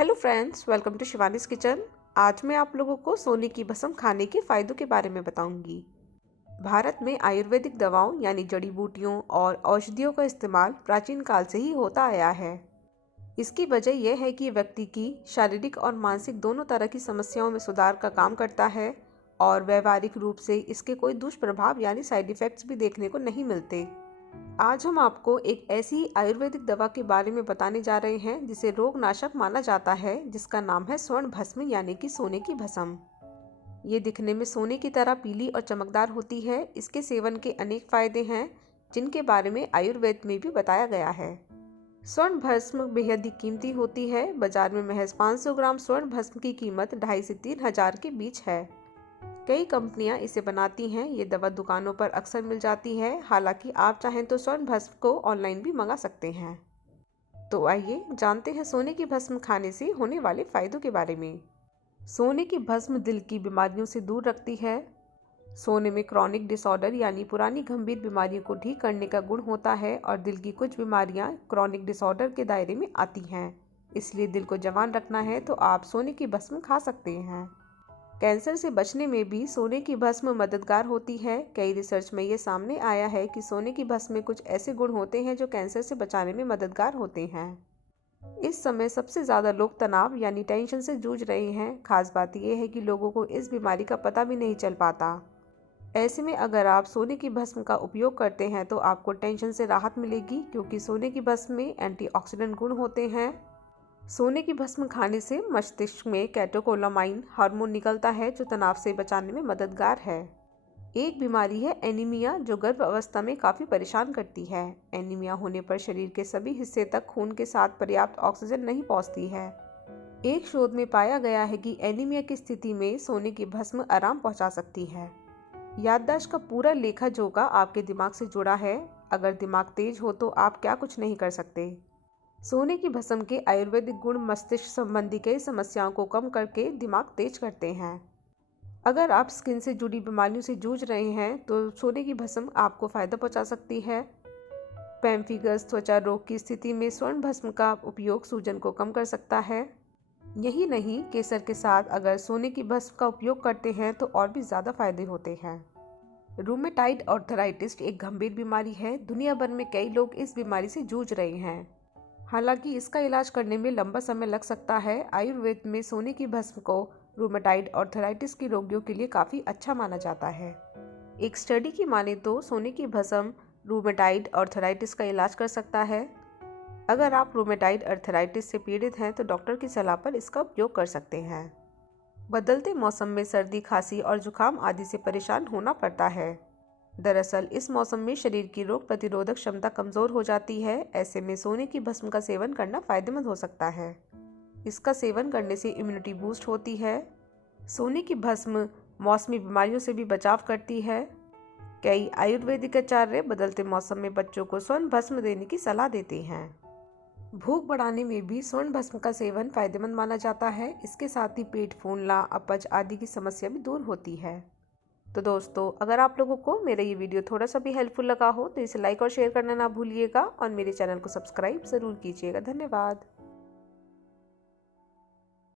Hello friends, welcome to Shivani's kitchen. आज मैं आप लोगों को सोने की भस्म खाने के फायदों के बारे में बताऊंगी। भारत में आयुर्वेदिक दवाओं यानी जड़ी बूटियों और औषधियों का इस्तेमाल प्राचीन काल से ही होता आया है। इसकी वजह यह है कि व्यक्ति की शारीरिक और मानसिक दोनों तरह की समस्याओं में सुधार का काम करता है और व्यवहारिक रूप से इसके कोई दुष्प्रभाव यानी साइड इफ़ेक्ट्स भी देखने को नहीं मिलते। आज हम आपको एक ऐसी आयुर्वेदिक दवा के बारे में बताने जा रहे हैं जिसे रोगनाशक माना जाता है, जिसका नाम है स्वर्ण भस्म यानी कि सोने की भस्म। ये दिखने में सोने की तरह पीली और चमकदार होती है। इसके सेवन के अनेक फायदे हैं जिनके बारे में आयुर्वेद में भी बताया गया है। स्वर्ण भस्म बेहद ही कीमती होती है। बाजार में महज 500 ग्राम स्वर्ण भस्म की कीमत 2,500 से 3,000 के बीच है। कई कंपनियां इसे बनाती हैं। ये दवा दुकानों पर अक्सर मिल जाती है। हालांकि आप चाहें तो स्वर्ण भस्म को ऑनलाइन भी मंगा सकते हैं। तो आइए जानते हैं सोने की भस्म खाने से होने वाले फायदों के बारे में। सोने की भस्म दिल की बीमारियों से दूर रखती है। सोने में क्रॉनिक डिसऑर्डर यानी पुरानी गंभीर बीमारियों को ठीक करने का गुण होता है और दिल की कुछ बीमारियां क्रॉनिक डिसऑर्डर के दायरे में आती हैं। इसलिए दिल को जवान रखना है तो आप सोने की भस्म खा सकते हैं। कैंसर से बचने में भी सोने की भस्म मददगार होती है। कई रिसर्च में ये सामने आया है कि सोने की भस्म में कुछ ऐसे गुण होते हैं जो कैंसर से बचाने में मददगार होते हैं। इस समय सबसे ज़्यादा लोग तनाव यानी टेंशन से जूझ रहे हैं। खास बात यह है कि लोगों को इस बीमारी का पता भी नहीं चल पाता। ऐसे में अगर आप सोने की भस्म का उपयोग करते हैं तो आपको टेंशन से राहत मिलेगी, क्योंकि सोने की भस्म में एंटीऑक्सीडेंट गुण होते हैं। सोने की भस्म खाने से मस्तिष्क में कैटेकोलामाइन हार्मोन निकलता है जो तनाव से बचाने में मददगार है। एक बीमारी है एनीमिया, जो गर्भ अवस्था में काफ़ी परेशान करती है। एनीमिया होने पर शरीर के सभी हिस्से तक खून के साथ पर्याप्त ऑक्सीजन नहीं पहुंचती है। एक शोध में पाया गया है कि एनीमिया की स्थिति में सोने की भस्म आराम पहुंचा सकती है। याददाश्त का पूरा लेखा जोखा आपके दिमाग से जुड़ा है। अगर दिमाग तेज हो तो आप क्या कुछ नहीं कर सकते। सोने की भस्म के आयुर्वेदिक गुण मस्तिष्क संबंधी कई समस्याओं को कम करके दिमाग तेज करते हैं। अगर आप स्किन से जुड़ी बीमारियों से जूझ रहे हैं तो सोने की भस्म आपको फायदा पहुंचा सकती है। पेम्फिगस त्वचा रोग की स्थिति में स्वर्ण भस्म का उपयोग सूजन को कम कर सकता है। यही नहीं, केसर के साथ अगर सोने की भस्म का उपयोग करते हैं तो और भी ज़्यादा फायदे होते हैं। रूमेटाइड आर्थराइटिस एक गंभीर बीमारी है। दुनिया भर में कई लोग इस बीमारी से जूझ रहे हैं। हालांकि इसका इलाज करने में लंबा समय लग सकता है। आयुर्वेद में सोने की भस्म को रूमेटाइड आर्थराइटिस के रोगियों के लिए काफ़ी अच्छा माना जाता है। एक स्टडी की माने तो सोने की भस्म रूमेटाइड आर्थराइटिस का इलाज कर सकता है। अगर आप रूमेटाइड आर्थराइटिस से पीड़ित हैं तो डॉक्टर की सलाह पर इसका उपयोग कर सकते हैं। बदलते मौसम में सर्दी, खांसी और जुकाम आदि से परेशान होना पड़ता है। दरअसल इस मौसम में शरीर की रोग प्रतिरोधक क्षमता कमज़ोर हो जाती है। ऐसे में सोने की भस्म का सेवन करना फायदेमंद हो सकता है। इसका सेवन करने से इम्यूनिटी बूस्ट होती है। सोने की भस्म मौसमी बीमारियों से भी बचाव करती है। कई आयुर्वेदिक आचार्य बदलते मौसम में बच्चों को स्वर्ण भस्म देने की सलाह देते हैं। भूख बढ़ाने में भी स्वर्ण भस्म का सेवन फायदेमंद माना जाता है। इसके साथ ही पेट फूलना, अपच आदि की समस्या भी दूर होती है। तो दोस्तों, अगर आप लोगों को मेरा ये वीडियो थोड़ा सा भी हेल्पफुल लगा हो तो इसे लाइक और शेयर करना ना भूलिएगा और मेरे चैनल को सब्सक्राइब ज़रूर कीजिएगा। धन्यवाद।